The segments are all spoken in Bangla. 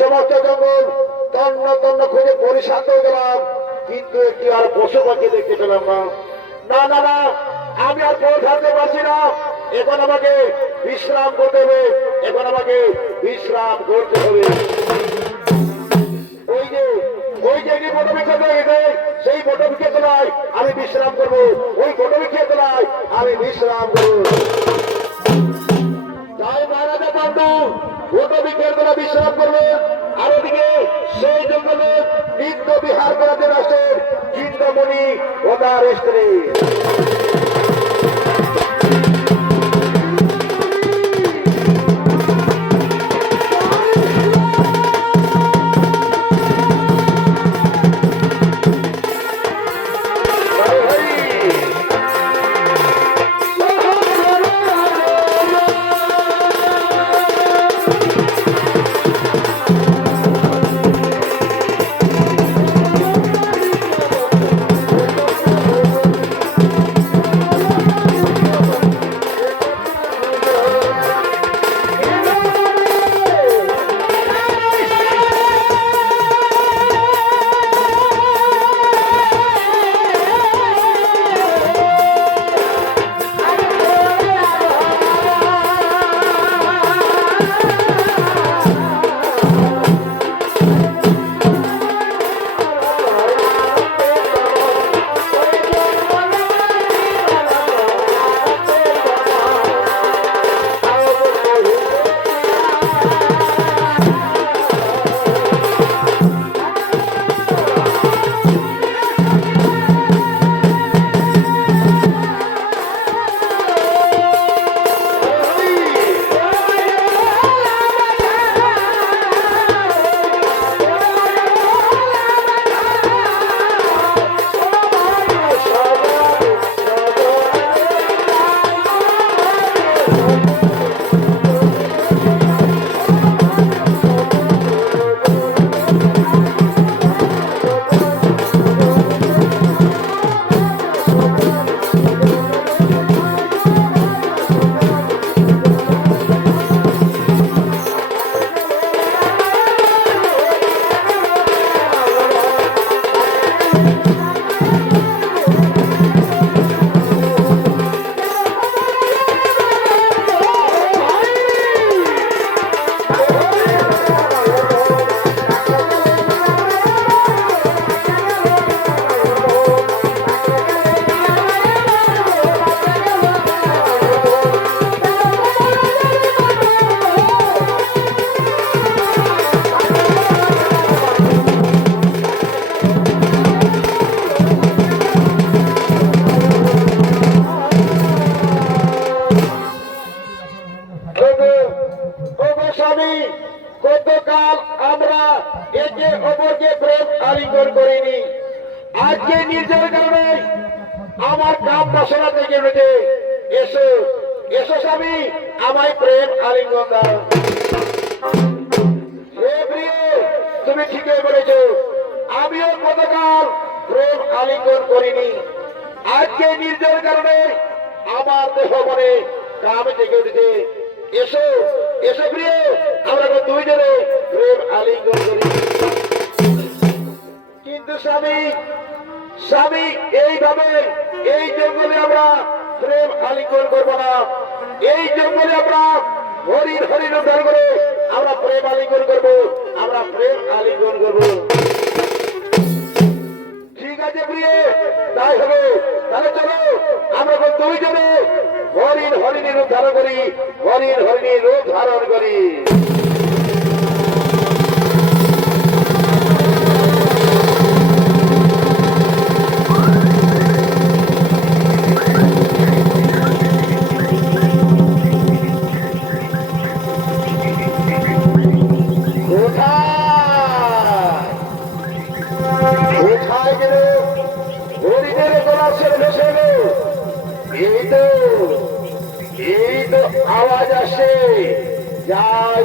সমস্ত জঙ্গল তন্ন তন্ন খুঁজে পরিশান্ত গেলাম, কিন্তু একটি আর পশু পাখি দেখতে পেলাম না। না না না, আমি আর পথ হাঁটতে পারছি না, এখন আমাকে বিশ্রাম করতে হবে, এখন আমাকে বিশ্রাম করতে হবে। ওই যে একটি বটবৃক্ষ রয়েছে, সেই বটবৃক্ষ তলায় আমি বিশ্রাম করবো, ওই বটবৃক্ষের তলায় আমি বিশ্রাম করবো। তাই মহারাজা পান্ডু বটবৃক্ষের তলায় বিশ্রাম করবে, আর ওদিকে সেই জঙ্গলে নিত্য বিহার করাতে আসেন চিন্তামণি ও তার স্ত্রী। গতকাল আমরা একে অপরকে প্রেম আলিঙ্গন করিনি, আজকে নিজের কারণে আমার কাম বাসনা থেকে উঠেছে। এসো এসো স্বামী, আমায় প্রেম আলিঙ্গন দাও। হে প্রিয়, তুমি ঠিকই বলেছ, আমিও গতকাল প্রেম আলিঙ্গন করিনি, আজকে নিজের কারণে আমার দেহ মনে কাম থেকে উঠেছে। এসো এসো প্রিয়, আমরা দুইজনে প্রেম আলিঙ্গন করি। কিন্তু স্বামী স্বামী, এইভাবে এই জঙ্গলে আমরা প্রেম আলিঙ্গন করবো না, এই জঙ্গলে আমরা হরিণ হরিণ উদ্ধার করে আমরা প্রেম আলিঙ্গন করবো, আমরা প্রেম আলিঙ্গন করবো। ঠিক আছে প্রিয়, তাই হবে। তাহলে চলো আমরা দুইজনে হরিণ হরিণের রূপ ধারণ করি, হরিণ হরিণের রূপ ধারণ করি। কোথায় গেল হরিণের গলা ছেড়ে ভেসে এলো? এই তো আওয়াজ আসে, যাই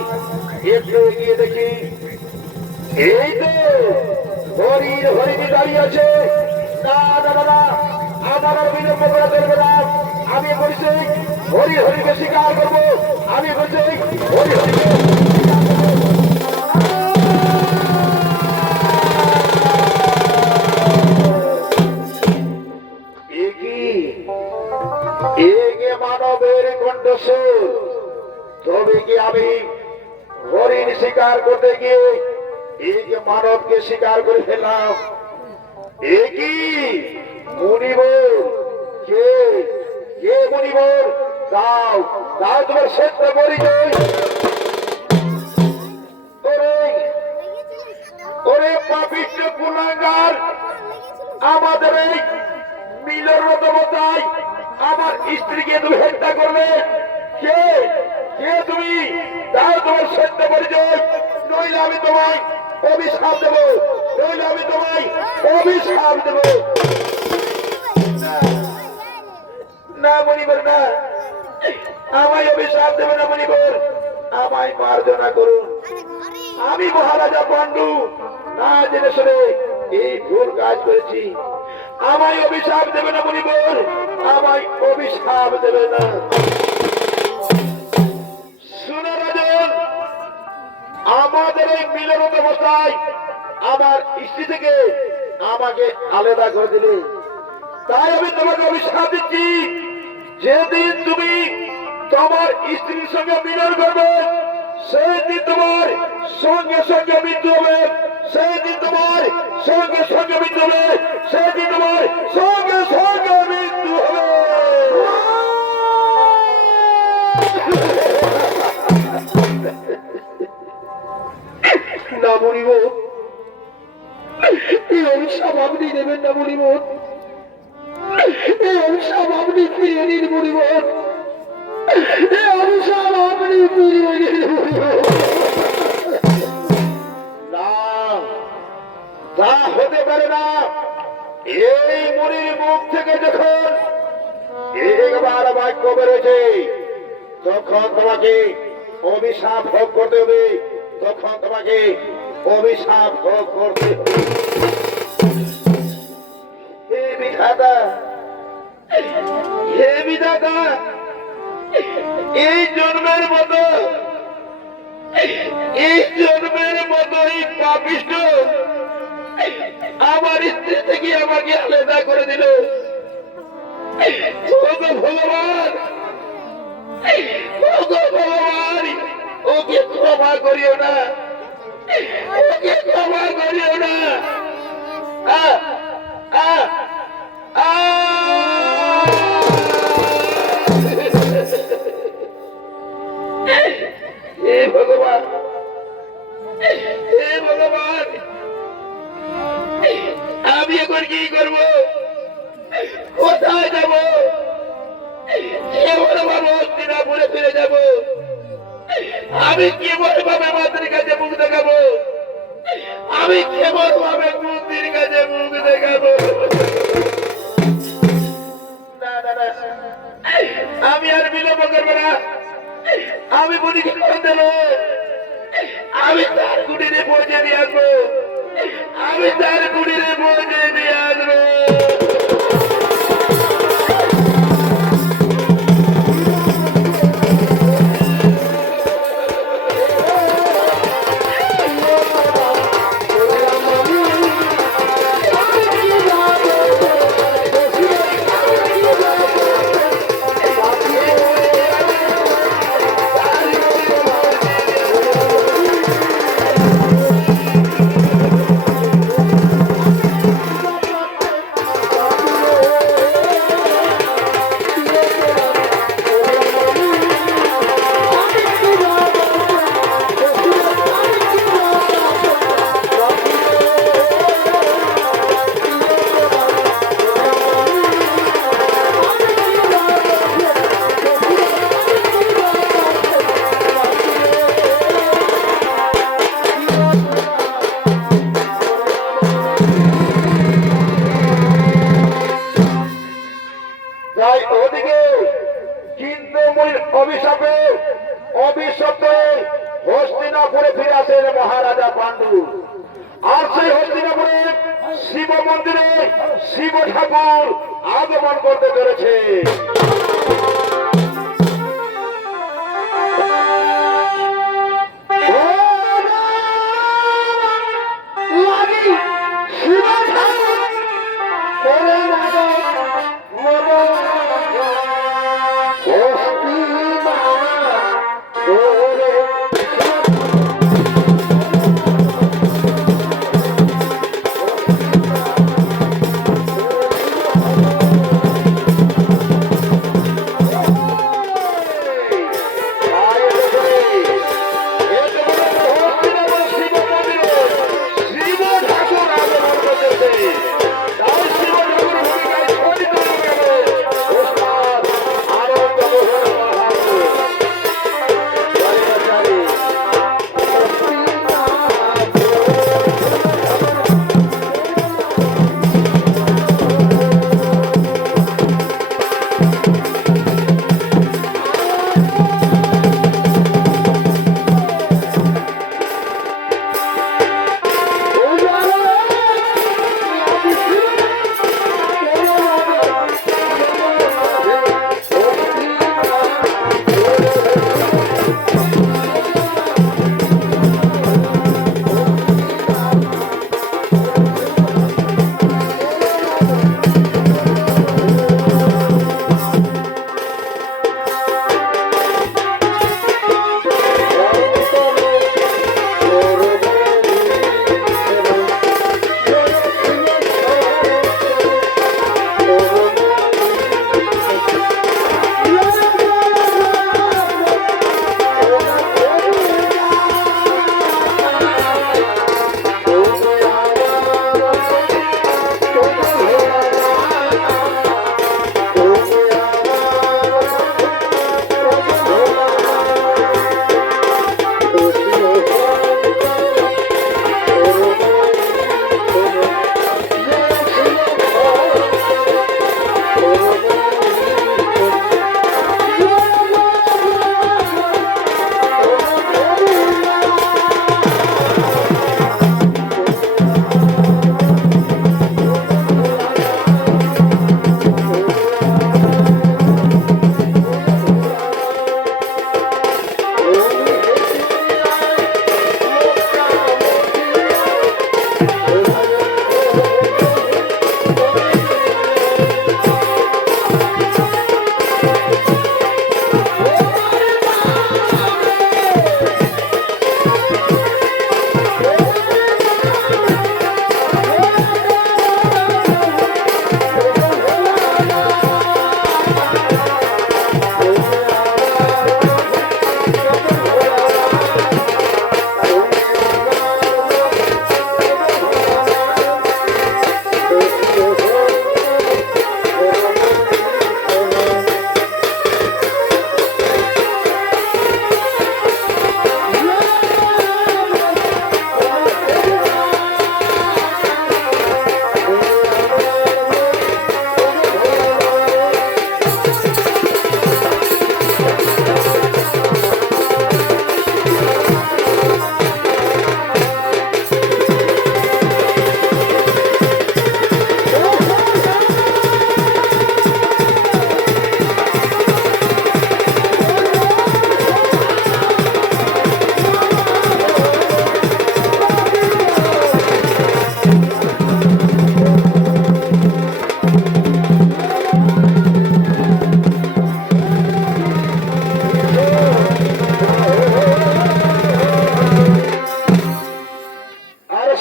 একটু এগিয়ে দেখি। এই তো হরিণ হরিণী দাঁড়িয়ে আছে। না না না, আমার আর বিলম্ব করা চলবে না, আমি বলছি হরি হরিকে স্বীকার করবো, আমি বলছি হরি হরিকে স্বীকার করবো। শিকার করতে গিয়ে এই যে মানবকে শিকার করে ফেললাম, এ কি মুনিবর? কে কে মুনিবর? দাও দাও তোমার সত্য পরিচয়। ওরে পাপিষ্ঠ গুনাহগার, আমাদের এই মিলের মতোই আমার স্ত্রীকে তুমি হত্যা করবে। কে কে তুমি? দাও তোমার সত্য পরিচয়, নইলে আমি তোমায় অভিশাপ দেব, নইলে আমি তোমায় অভিশাপ দেব। না মণিবর, না, আমায় অভিশাপ দেবে না মণিবর, আমায় মার্জনা করুন। আমি মহারাজা পাণ্ডু না জেনে শুনে এই ভুল কাজ করেছি, আমায় অভিশাপ দেবে না মণিবর, আমায় অভিশাপ দেবে না। শুনে রাজন, আমাদের এই মিলের অবস্থায় আমার স্ত্রী থেকে আমাকে আলাদা করে দিলে, তাই আমি তোমাকে অভিশাপ দিচ্ছি, যেদিন তুমি তোমার স্ত্রীর সঙ্গে মিলন করবে সেই দিন তোমার সঙ্গে সঙ্গে মৃত্যু হবে, সেই দিন তোমার সঙ্গে সঙ্গে মৃত্যু হবে, সেই দিন তোমার সঙ্গে সঙ্গে মৃত্যু হবে। না বলিব, এই অভিশাপ আপনি দেবেন না বলিব, এই অভিশাপ আপনি ফিরিয়ে নিন বলিব, এই অভিশাপ আপনি ফিরিয়ে নিন বলিব। না, তা হতে পারে না। এই মুনির মুখ থেকে যখন একবার বাক্য বেরোছে তখন তোমাকে অভিশাপ ভোগ করতে হবে, তখন তোমাকে অভিশাপ ভোগ করতে হবে। হে বিধাতা, হে বিধাতা, এই জন্মের মতো এই পাপিষ্ঠ আমার স্ত্রী থেকে আমাকে আলাদা করে দিল। ভগবান, ভগবান, ওকে ক্ষমা করিও না, ওকে ক্ষমা করিও না। হে ভগবান, হে ভগবান, আমি এখন কি করব? কোথায় যাব? কেমন ভাবে হস্তিনাপুরে ফিরে যাব? আমি কেমন ভাবে মাতৃর কাছে মুখ দেখাবো? আমি কেমন ভাবে মন্দির কাছে মুখ দেখাবো? না না না, আমি আর বিলম্ব করবো না, আমি বুঝি দেব, আমি তার কুটিরে পৌঁছে দিয়ে আসবো, আমি তার কুটিরে পৌঁছে দিয়ে আসবো। অভিশপ্তে হস্তিনাপুরে ফিরে আসেন মহারাজা পাণ্ডু। আর সেই হস্তিনাপুরে শিব মন্দিরে শিব ঠাকুর আগমন করতে চলেছে। Oh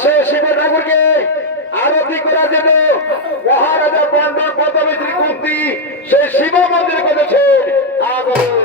সে শিব ঠাকুরকে আরতি করার জন্য মহারাজা পণ্ডিত পদ্মমিত্রী কুন্তি সেই শিব মন্দির করেছে আগমন।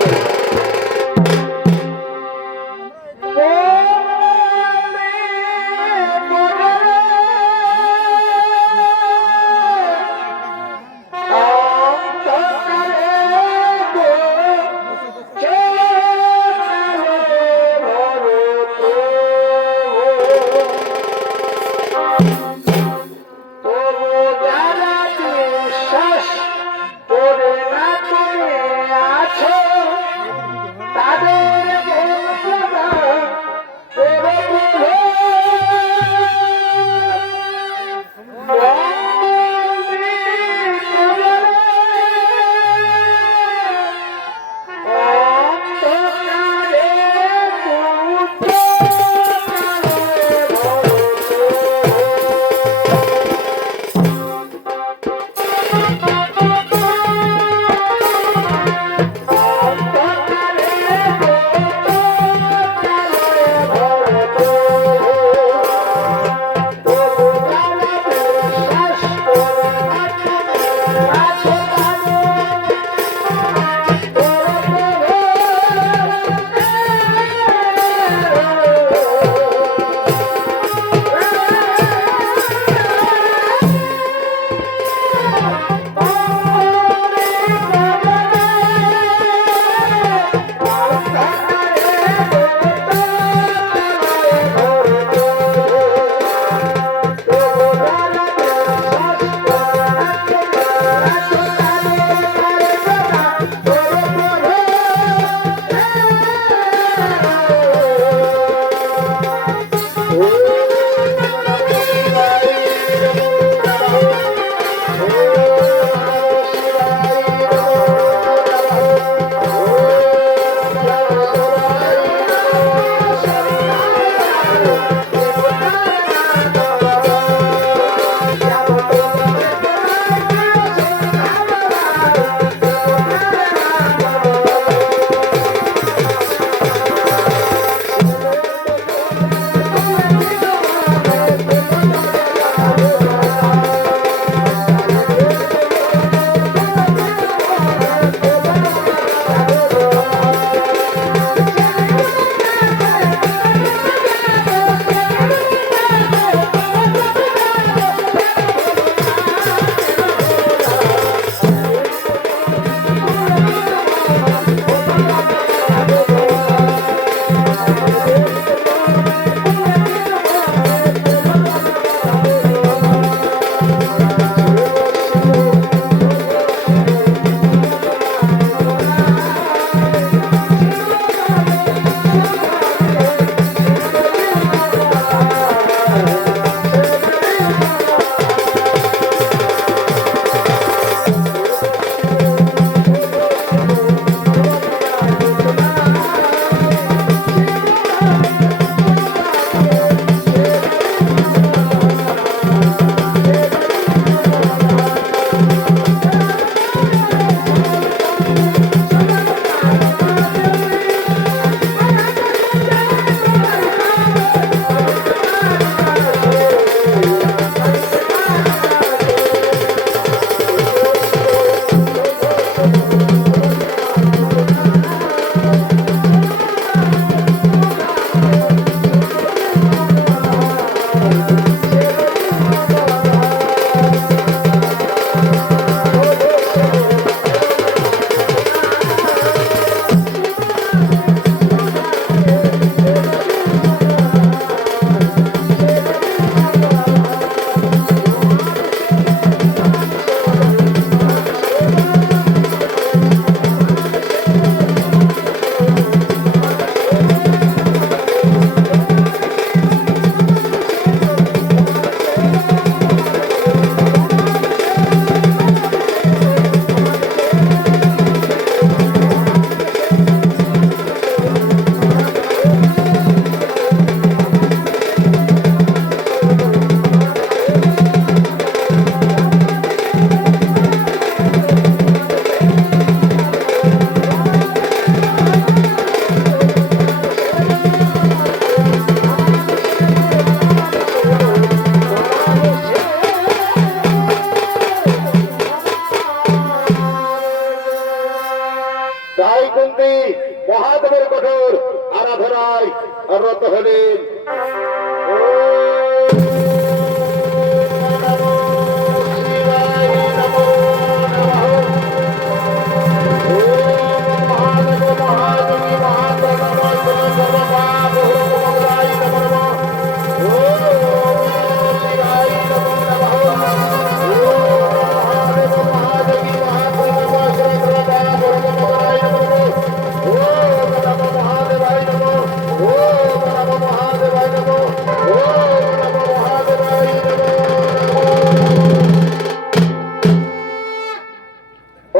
হলেন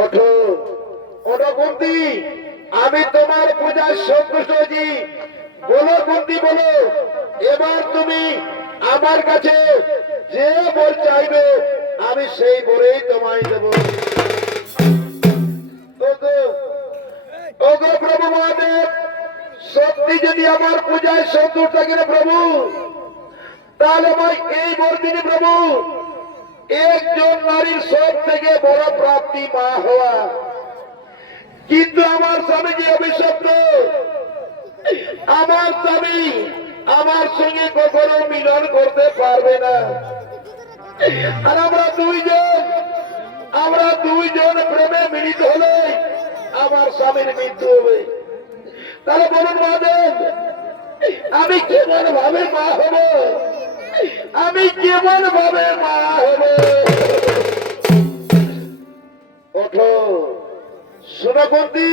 ওঠো ওঠো কুন্তি, আমি তোমার পূজায় সন্তুষ্ট হয়েছি। বলো কুন্তি বলো, এবার তুমি আমার কাছে যে বল চাইবে আমি সেই বলেই তোমায় দেব। ওগো প্রভু মহাদেব, সত্যি যদি আমার পূজায় সন্তুষ্ট থাকে না প্রভু, তাহলে আমার এই বর দিনে প্রভু একজন নারীর সব থেকে বড় প্রাপ্তি মা হওয়া। কিন্তু আমার স্বামী যে অভিশপ্ত, আমার স্বামী আমার সঙ্গে কখনো মিলন করতে পারবে না। আর আমরা দুইজন প্রেমে মিলিত হলে আমার স্বামীর মৃত্যু হবে। তাহলে বলুন মহাদেব, আমি কেমন ভাবে মা হব? আমি কেমন ভাবে মা হব? ওঠো শোনো কুন্তি,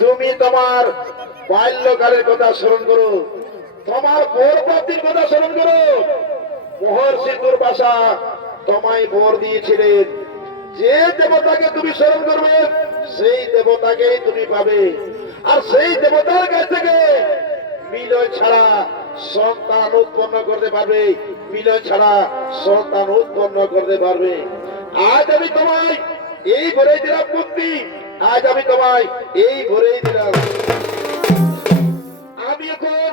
তুমি তোমার বাল্যকালের কথা স্মরণ করো, তোমার বরপ্রাপ্তির কথা স্মরণ করো। মহর্ষি দুর্বাসা তোমায় বর দিয়েছিলেন, যে দেবতাকে তুমি স্মরণ করবে সেই দেবতাকেই তুমি পাবে। আর সেই দেবতার কাছ থেকে মিলন ছাড়া সন্তান উৎপন্ন করতে পারবে, মিলন ছাড়া সন্তান উৎপন্ন করতে পারবে। আজ আমি তোমায় এই ভরে দিলাম কুন্তি, আজ আমি তোমায় এই ভরেই দিলাম। আমি এখন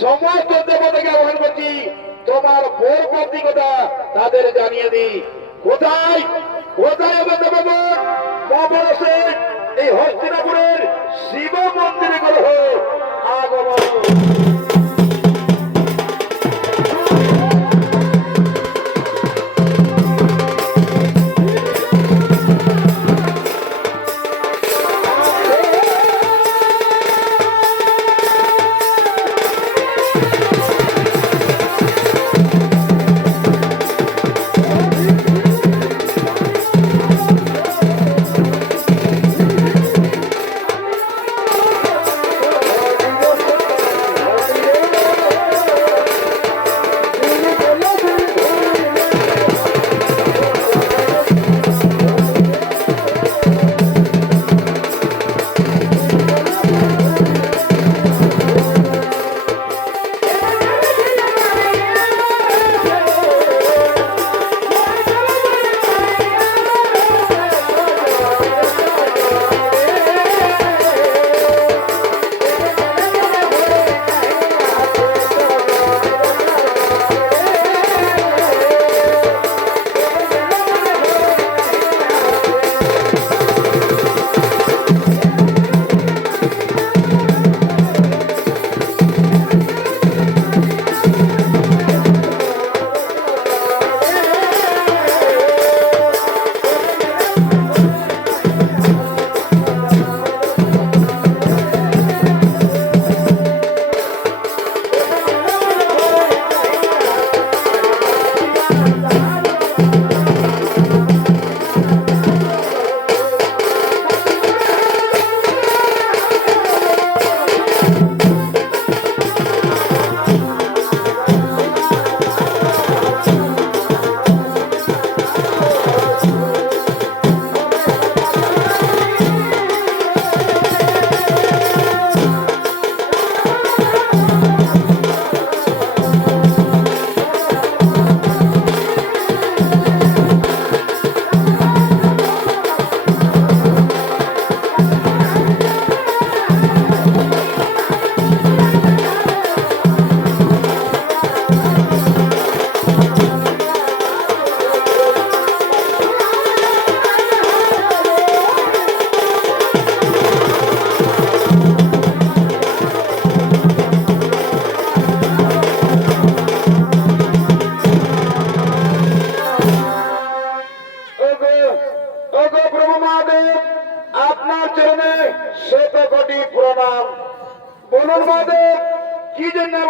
সমস্ত দেবতাকে আহ্বান করছি, তোমার বরপ্রাপ্তি কথা তাদের জানিয়ে দিই। কোথায় কোথায় হবে দেবগণ? মহাভারতে এই হস্তিনাপুরের শিব মন্দিরে গ্রহ আগমন।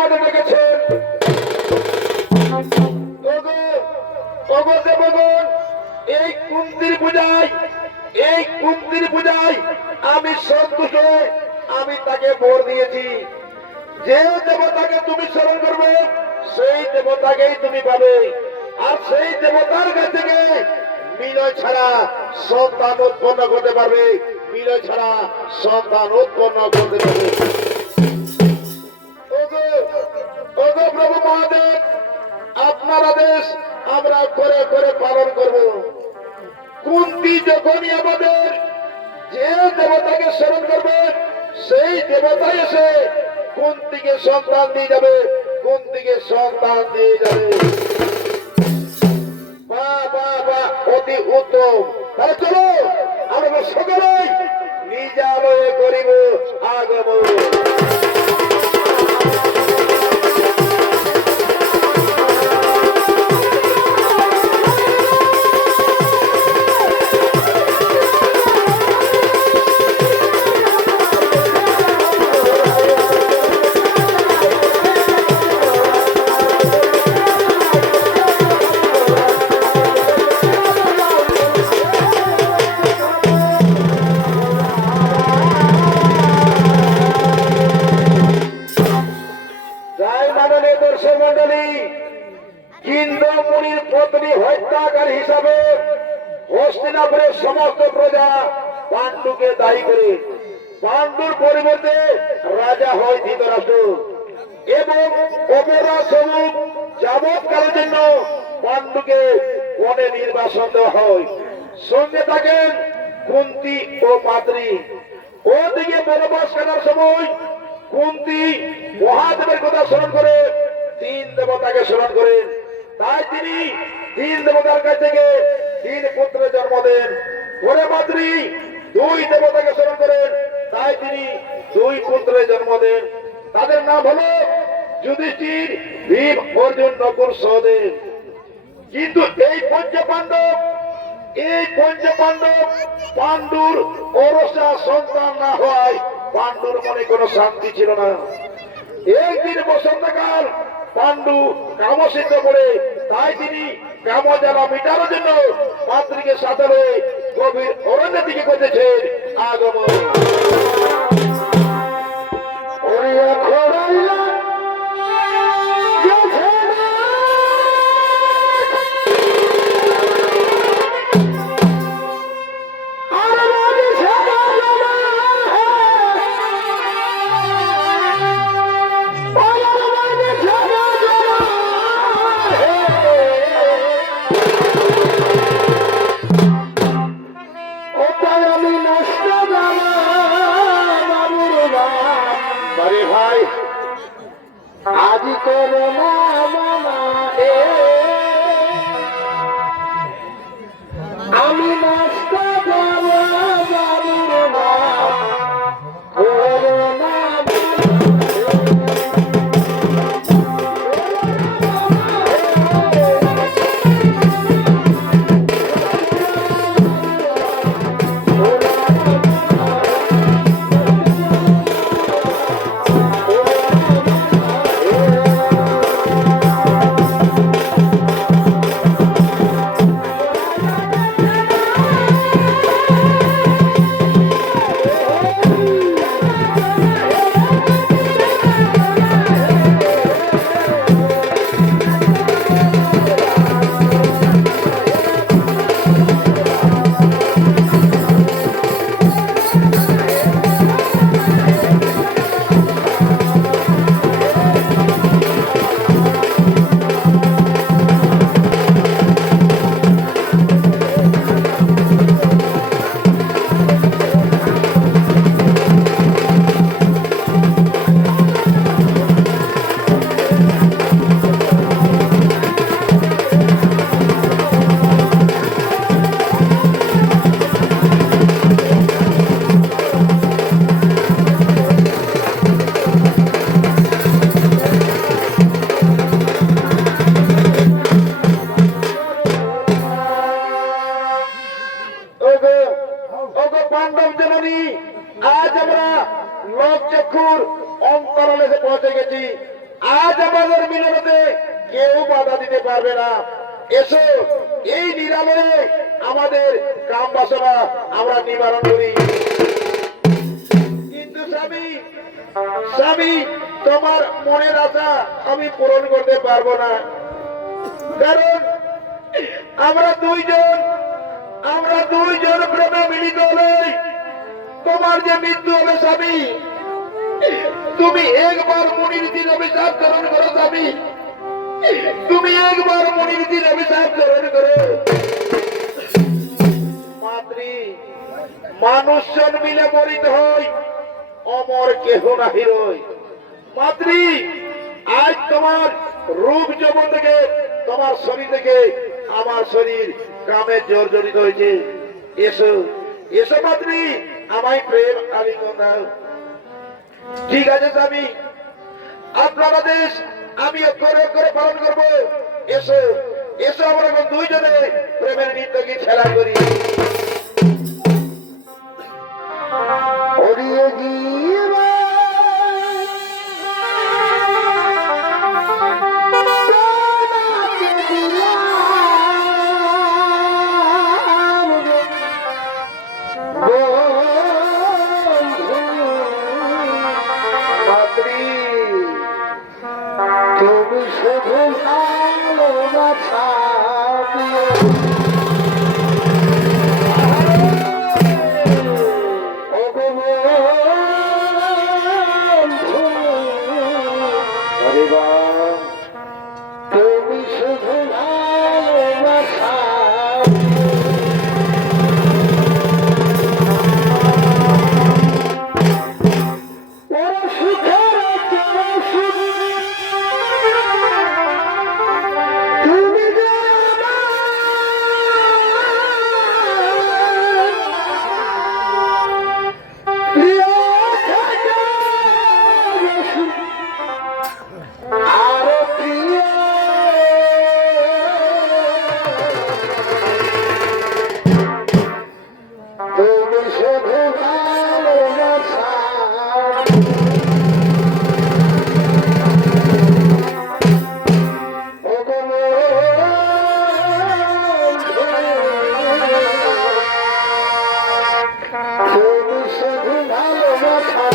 কেন ডেকেছেন? ওগো দেবগণ, এই কুন্তির পূজায় আমি সন্তুষ্ট হয়ে আমি তাকে বর দিয়েছি। যে দেবতাকে তুমি স্মরণ করবে সেই দেবতাকেই তুমি পাবে। আর সেই দেবতার কাছ থেকে মিলয় ছাড়া সন্তান উৎপন্ন করতে পারবে, মিলয় ছাড়া সন্তান উৎপন্ন করতে পারবে। ওগো প্রভু মহাদেব, আপনার আদেশ আমরা করে করে পালন করব। কুন্তি যখনই আমাদের যে দেবতাকে স্মরণ করবে সেই দেবতাই এসে কুন্তিকে সন্তান দিয়ে যাবে, কুন্তিকে সন্তান দিয়ে যাবে। বাহ বাহ বাহ, অতি উত্তম। তাহলে চলো আমরা সকলেই নিজালয়ে করিব আগমন। ইন্দ্রমুনির পত্নী হত্যাকারী হিসাবে হস্তিনাপুরের সমস্ত প্রজা পাণ্ডুকে দায়ী করে পাণ্ডুর পরিবর্তে রাজা হয় ধৃতরাষ্ট্র এবং অপরা সমুখ যাবৎকালের জন্য পাণ্ডুকে বনে নির্বাসন দেওয়া হয়। সঙ্গে থাকেন কুন্তি ও মাদ্রী। ওদিকে বনবাস কাটার সময় কুন্তি মহাদেবের কথা স্মরণ করে তিন দেবতাকে স্মরণ করেন। তাই তিনি তিন দেবতার কাছ থেকে তিন পুত্রের জন্ম দেন। পরে মাদ্রী দুই দেবতাকে স্মরণ করেন, তাই তিনি দুই পুত্রের জন্ম দেন। তাদের নাম হলো যুধিষ্ঠির, ভীম, অর্জুন, নকুল, সহদেব। কিন্তু এই পঞ্চপাণ্ডব পাণ্ডুর ওরসা সন্তান না হওয়ায় পাণ্ডুর মনে কোনো শান্তি ছিল না। একদিন বসন্তকাল পাণ্ডু কামসিদ্ধ করে, তাই তিনি কামজ্বালা মিটানোর জন্য মাতৃকে সাথে গভীর অরণ্যের দিকে করতেছেন আগমন। ভাই বাধা দিতে পারবে না। এসো এই নিরাময়ে আমাদের কাম বাসনা আমরা নিবারণ করি। কিন্তু স্বামী, স্বামী, তোমার মনের আশা আমি পূরণ করতে পারবো না, কারণ আমরা দুইজন প্রেমে মিলিত হলেই তোমার যে মৃত্যু হবে স্বামী। তুমি একবার মুনির অভিশাপ গ্রহণ করো স্বামী, তুমি একবার মুনির অভিশাপ গ্রহণ করো। মাতৃ, মানুষজন মিলে মরিত হয়, অমর কেহ নাহি রয়। মাতৃ, আজ তোমার রূপ যৌবন থেকে, তোমার শরীর থেকে আমার শরীর কামে জর্জরিত হয়েছে। এসো এসো মাতৃ, আমায় প্রেম আলিঙ্গন দাও। ঠিক আছে স্বামী, আপনার আদেশ আমি অক্ষরে অক্ষরে পালন করবো। এসো এসো, আমরা এখন দুইজনে প্রেমের নৃত্য কি খেলা করি। তুমি শুধু ভালোবাসা তুমি শুধু ভালোবাসা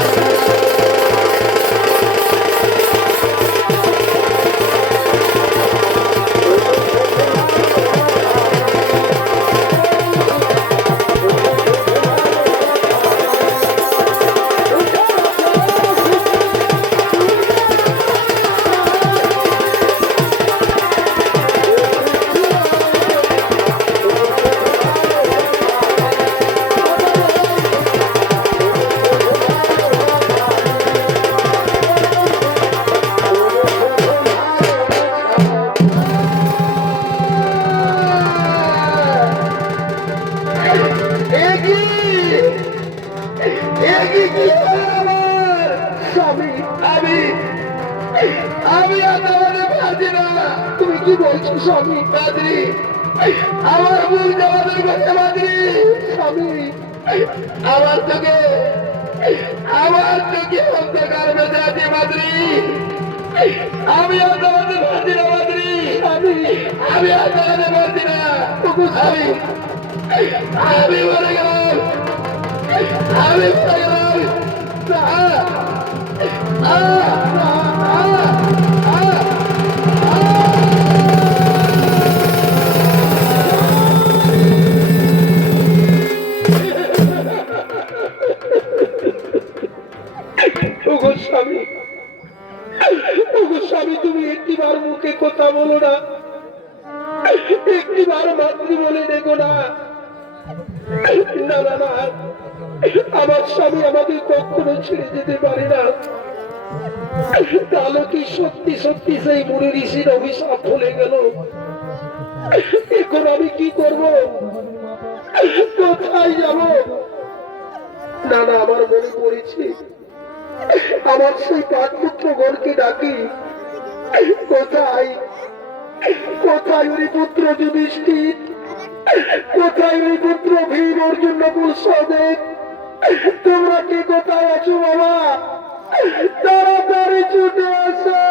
তুমি কি বলছো স্বামী? মাদ্রি, আমার ভুল জবাবের কথা মাদ্রি। স্বামী, আমার চোখে অন্ধকার বেঁচে আছে মাদ্রি। আমি আর তোমাদের পারছি না মাদ্রি, আমি আর তোমাদের পারছি না। আমি মরে গেলাম, আমি মরে গেলাম। স্বামী, তুমি একটিবার মুখে কথা বলো না, একটিবার মাতৃ বলে দেখো না। না না না, আমার স্বামী আমাকে কখনো ছেড়ে যেতে পারে না। তাহলে কি সত্যি সত্যি সেই মুনি ঋষির অভিশাপ ভুলে গেল? এখন আমি কি করব? কোথায় যাব? না না, আমার মনে পড়েছে, আমার সেই পাঁচ পুত্রগণকে ডাকি। কোথায় কোথায় ওই পুত্র যুধিষ্ঠির, কোথায় ওই পুত্র ভীম, অর্জুন, নকুল, সহদেব? তোমরা কি কোথায় আছো বাবা? তাড়াতাড়ি ছুটে আসো।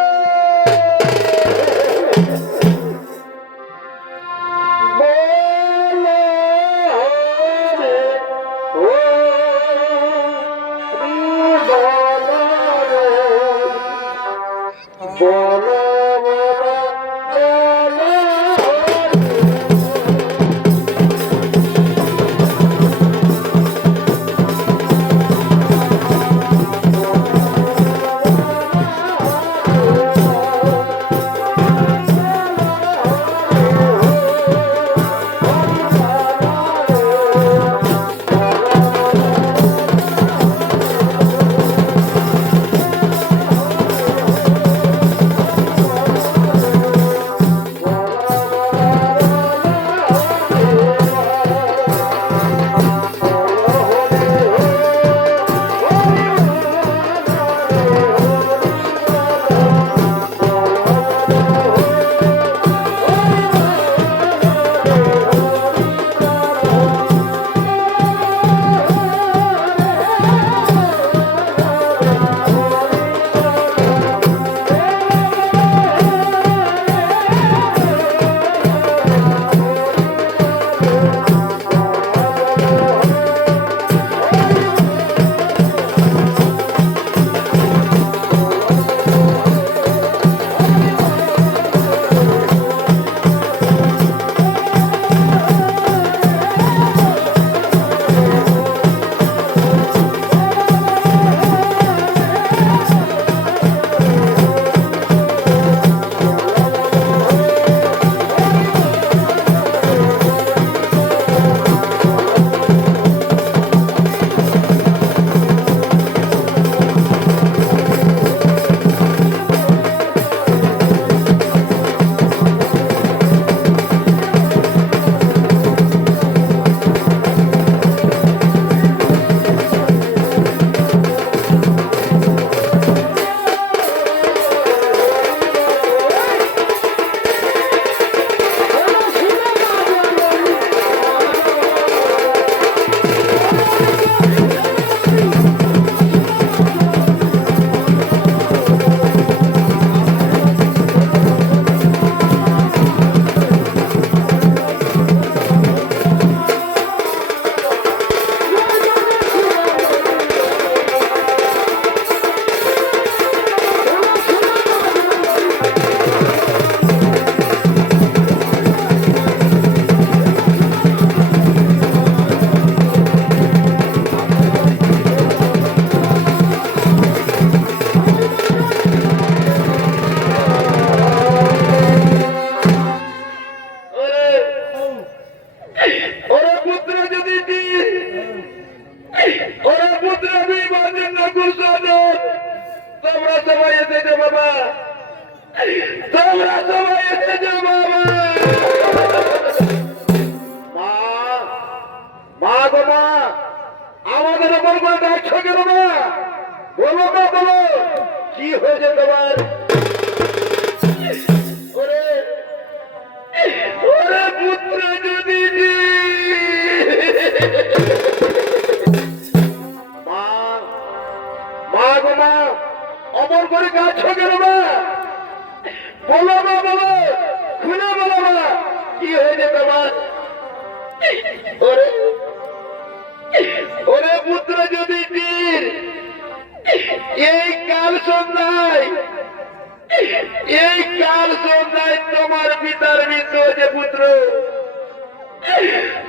নাই তোমার পিতার মৃত্যু হয়েছে পুত্র,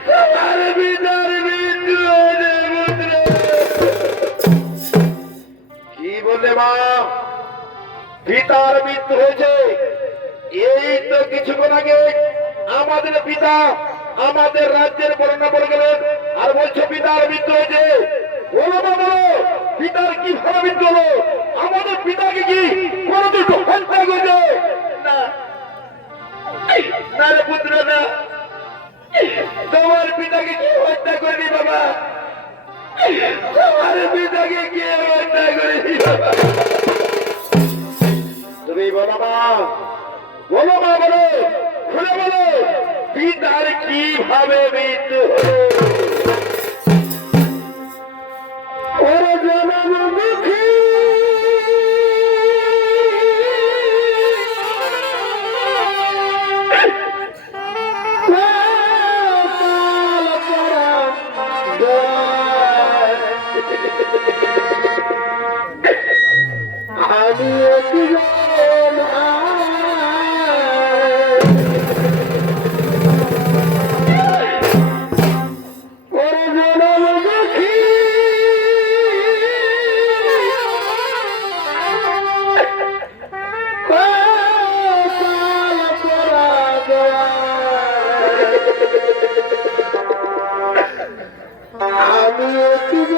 তোমার পিতার মৃত্যু হয়েছে পুত্র। কি বলে মা? পিতার মৃত্যু হয়েছে? এই তো কিছুক্ষণ আগে আমাদের পিতা আমাদের রাজ্যের বর্ণনা বলে গেলেন, আর বলছে পিতার মৃত্যু হয়েছে। বলো মা বলো, পিতার কিভাবে মৃত্যু হলো? আমাদের পিতাকে কি কোনো দুটো হত্যা করেছে? না না রে পুত্র, না, তোমার পিতাকে কি হত্যা করেনি বাবা, তোমার পিতাকে কে হত্যা করেনি বাবা? তুমি বলো মা, বলো মা, বলো, খুলে বলো, পিতার কিভাবে মৃত্যু হলো? ওরে জনমুখী আমি একজন ওরে জনমুখী আমি একজন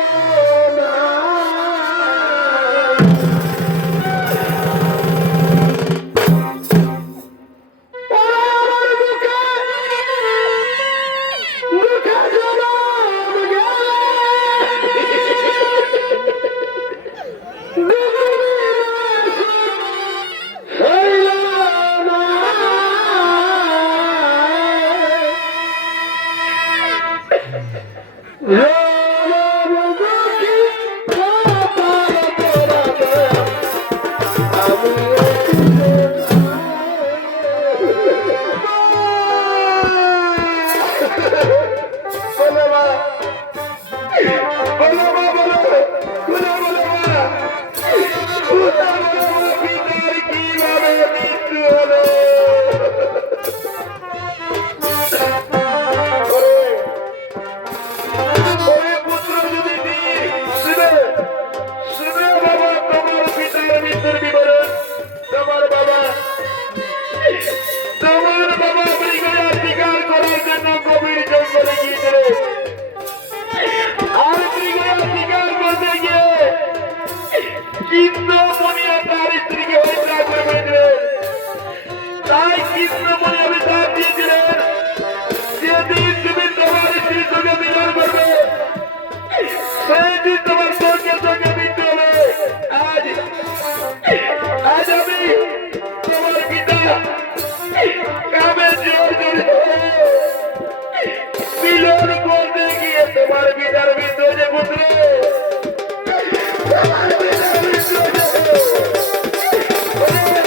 তোমার পিতার মৃত্যু হয়েছে পুত্র,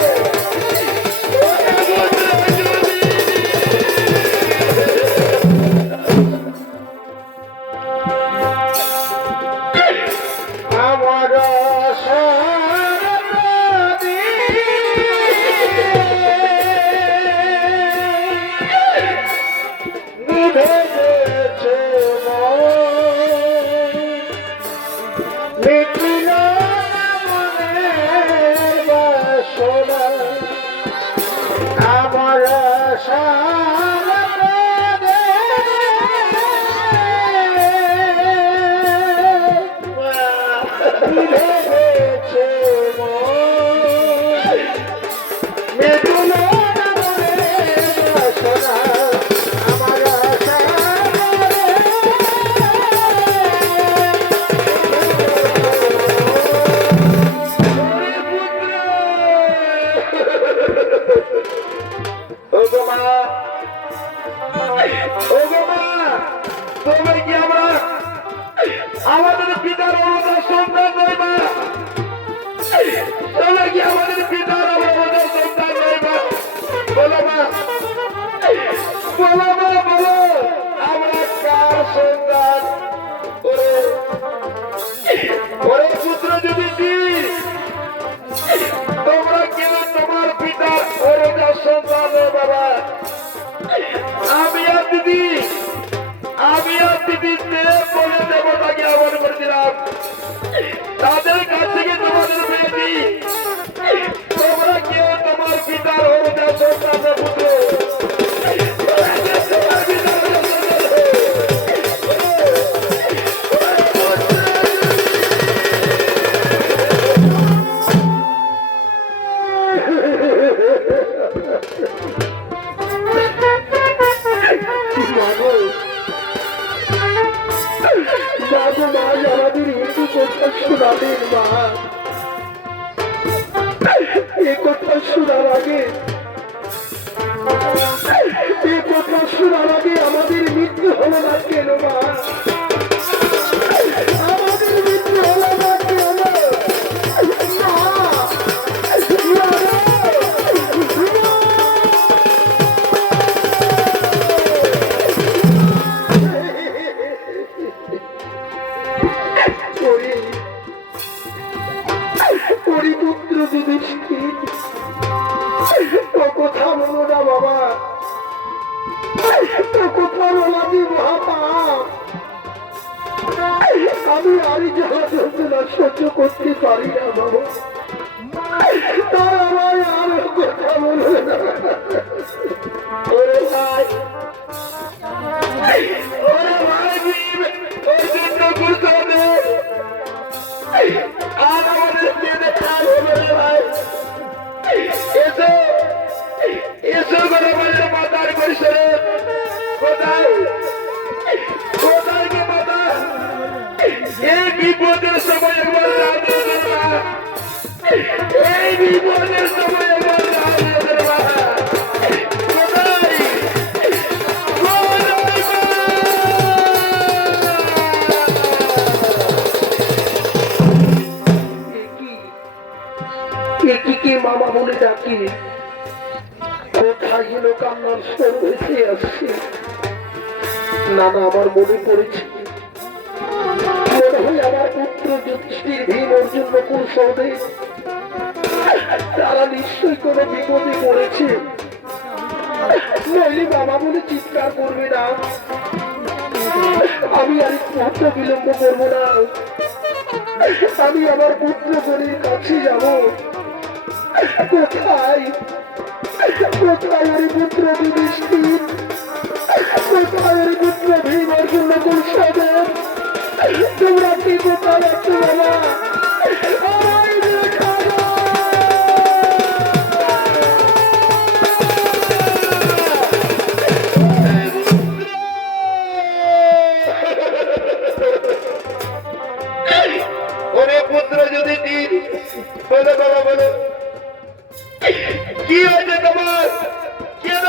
তোমার পিতার মৃত্যু আমার আমাদের পিতার অবদান সন্তান নয় মা, তোমরা কি আমাদের পিতার অবদান সন্তান নয় মা? বলো মা, বলো মা, বলো আমরা কার সন্তান? ওরে পুত্র যদি তোমরা কেন তোমার পিতার অবদান সন্তান কথা শোনালেন মা। এ কথা শোনার আগে আমাদের মৃত্যু হলো না কেন মা? আমাদের মৃত্যু হলো না কেন মা? পুত্র যুধিষ্ঠির, ও কথা বলো না বাবা, ও কথা বলা যে মহাপাপ। আমি আর জ্বালা যন্ত্রণা সহ্য করতে পারি না বাবা, তার আমায় আর কথা বলো না। ওরে ভাই, ওরে ভাই, ওর জন্য করতে হবে। আর আমাদের মেয়েদের আর হবে না ভাই। এসো এসো করে বললে মাতার পরিসরে কোথায় কোথায় গো মাতা? এই বিপদের সময় একবার না দিয়ে না, এই বিপদের সময় একবার না দিয়ে না। মামা বলে ডাকি, কোথায় গেল কান্নার স্বর ভেসে আসছে। নানা আমার মনে পড়েছে, মনে হয় আমার পুত্র যুধিষ্ঠির, ভীম, অর্জুন, নকুল, সহদেব তারা নিশ্চয়ই কোনো বিপদে পড়েছে। নইলে বাবা বলে চিৎকার করবে না। আমি আর মুহূর্ত বিলম্ব করবো না, আমি আমার পুত্র গণের কাছে যাব। কোথায় কোথায় ওর পুত্র যুধিষ্ঠির? কোথায় ওর পুত্র ভীম, অর্জুন, নকুল, সহদেব? তোমরা কি কোথায় আছো বাবা? আমায় দেখাবো। ওরে পুত্র যুধিষ্ঠির, বলো বাবা বলো, কি হয়েছে তোমার? কেন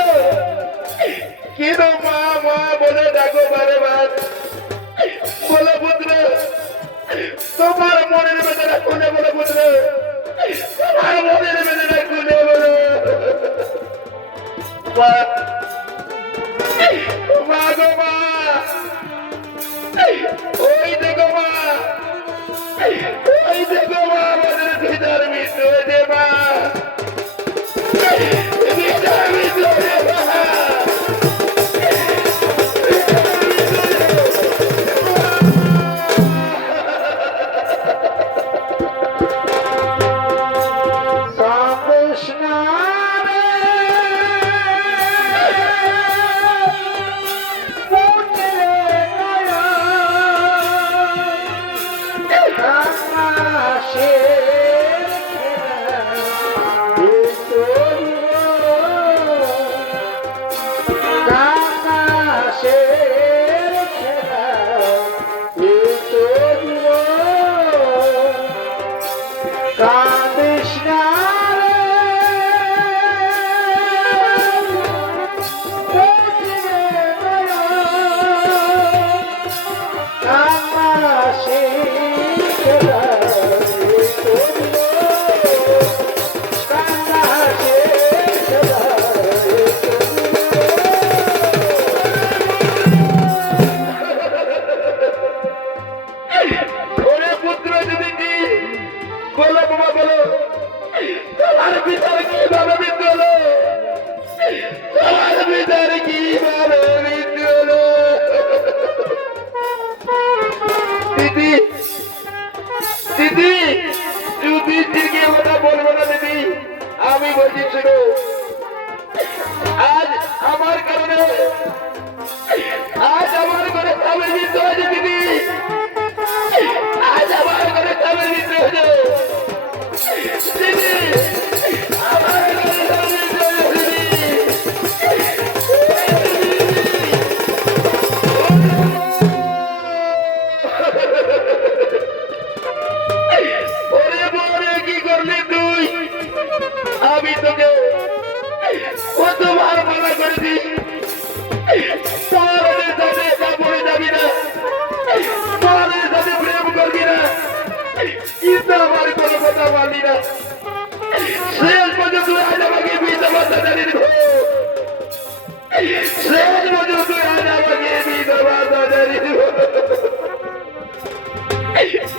কেন মা মা বলে ডাকো বারে বার? বলো পুত্র, তোমার মনের বেদনা খুলে বলো পুত্র, তোমার মনের বেদনা খুলে বলো। মা মা গো মা, ওই দেখো মা, ওই দেখো মা, আমাদের পিতার মৃত্যু হয়েছে মা। তোমার মানা করেছি পরের সাথে কাপড়ে যাবি না, পরের সাথে প্রেম করবি না, কিন্তু আমার কোনো কথা মানলি না। শেষ পর্যন্ত আজ আমাকে বিধবা দাদারি দেবো, শেষ পর্যন্ত আজ আমাকে বিধবা দাদারি দেবো।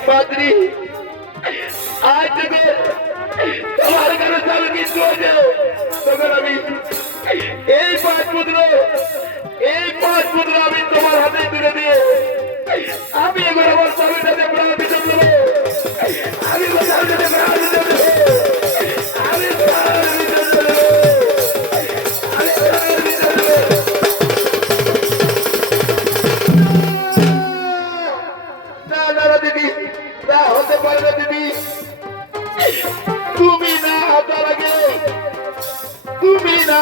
পাত্রী, আজ থেকে তোমার কারো চাল কিছু হয়েছে, তখন আমি এই পাঁচ পুত্র আমি তোমার হাতে তুলে দিয়ে আমি এবার আমার স্বামীর সাথে প্রাণ দিতে দেবো, আমি স্বামীর সাথে প্রাণ দিতে দেবো, আমি প্রাণ দিতে দেবো, আমি প্রাণ দিতে দেবো। না না না দিদি, তা হতে পারে না দিদি, তুমি না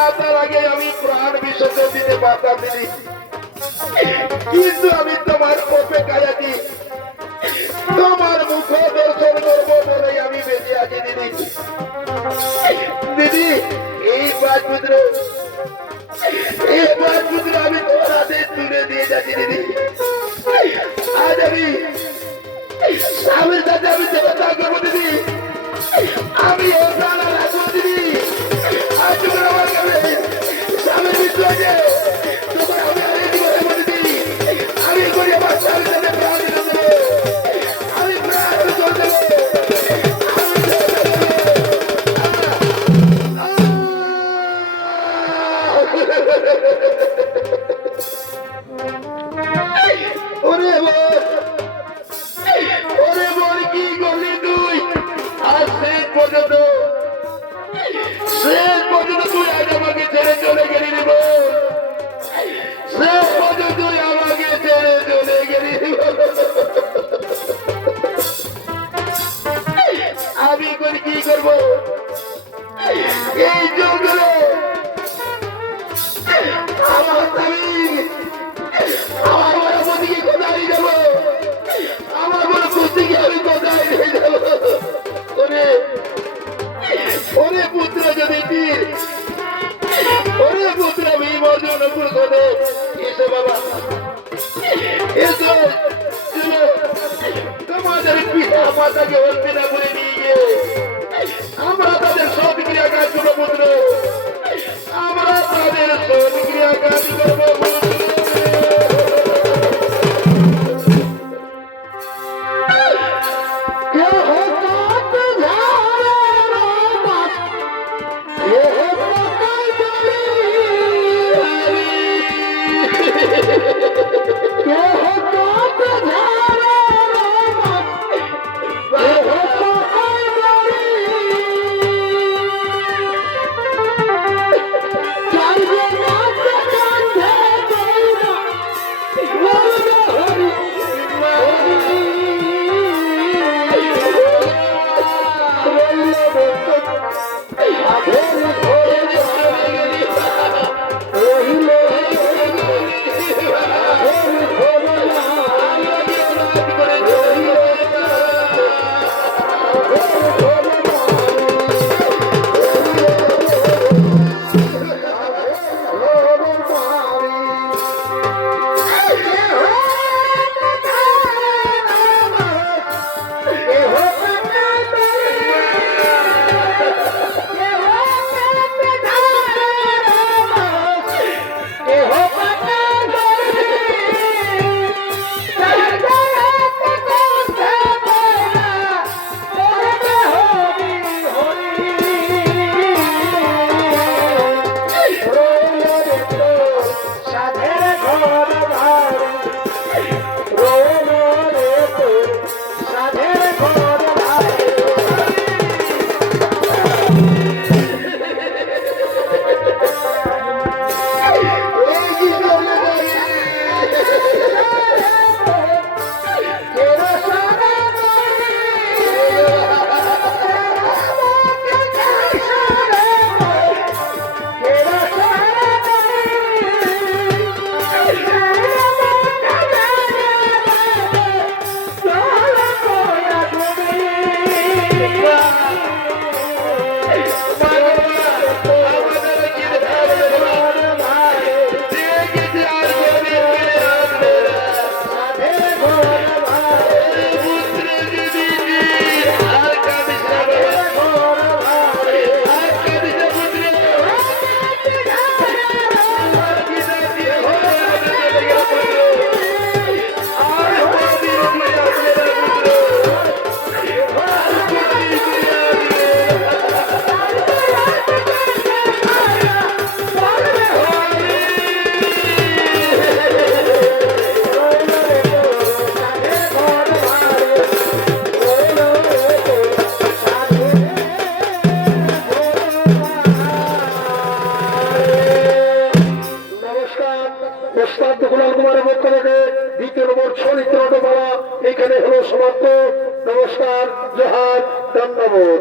আসার আগে আমি প্রাণ বিসর্জন দিতে পারতাম দিদি, কিন্তু আমি তোমার অপেক্ষায় আছি, তোমার মুখ দর্শন করবো বলেই আমি বেঁচে আছি দিদি। দিদি, এই পাঁচ পুত্র আমি তোমার হাতে তুলে দিয়ে যাচ্ছি দিদি। আজ আমি স্বামীর সাথে আমি দেবতা করবো দিদি, আমি ও প্রাণ রাখবো দিদি। আজ তোমার আমার কাছে স্বামীর মৃত্যু আছে, তোমার আমি আগে জীবনে বলে দিদি, আমি করি আমার স্বামীর সাথে প্রাণ দিতে দেবো, আমি প্রাণ দিতে দেবো। ওরে বল কি করলি তুই? আজ শেষ পর্যন্ত তুই আজ আমাকে ছেড়ে চলে গেলি রে বল, শেষ পর্যন্ত তুই আমাকে ছেড়ে চলে গেলি। আমি এখন কি করবো? এই জঙ্গলে আমার স্বামী আমার বড় পতিকে কোথায় যাবো? আমার বড় পতিকে আমি কোথায় নিয়ে যাবো? ওরে পুত্র যদি তীর, ওরে পুত্র ভীম অর্জুন পুরুষোত্তম, এসো বাবা এসো, তোমাদের পিতা মাতাকে হস্তিনাপুরে নিয়ে গিয়ে আমরা তাদের সৎ ক্রিয়া কাজ করবো পুত্র, আমরা তাদের সৎ ক্রিয়া কাজ করবো পুত্র। Oh, ওস্তাদ দুলাল কুমারের পক্ষ থেকে 2য় নম্বর চরিত্র নাট্যপালা এখানে হলো সমাপ্ত। নমস্কার, জোহার, ধন্যবাদ।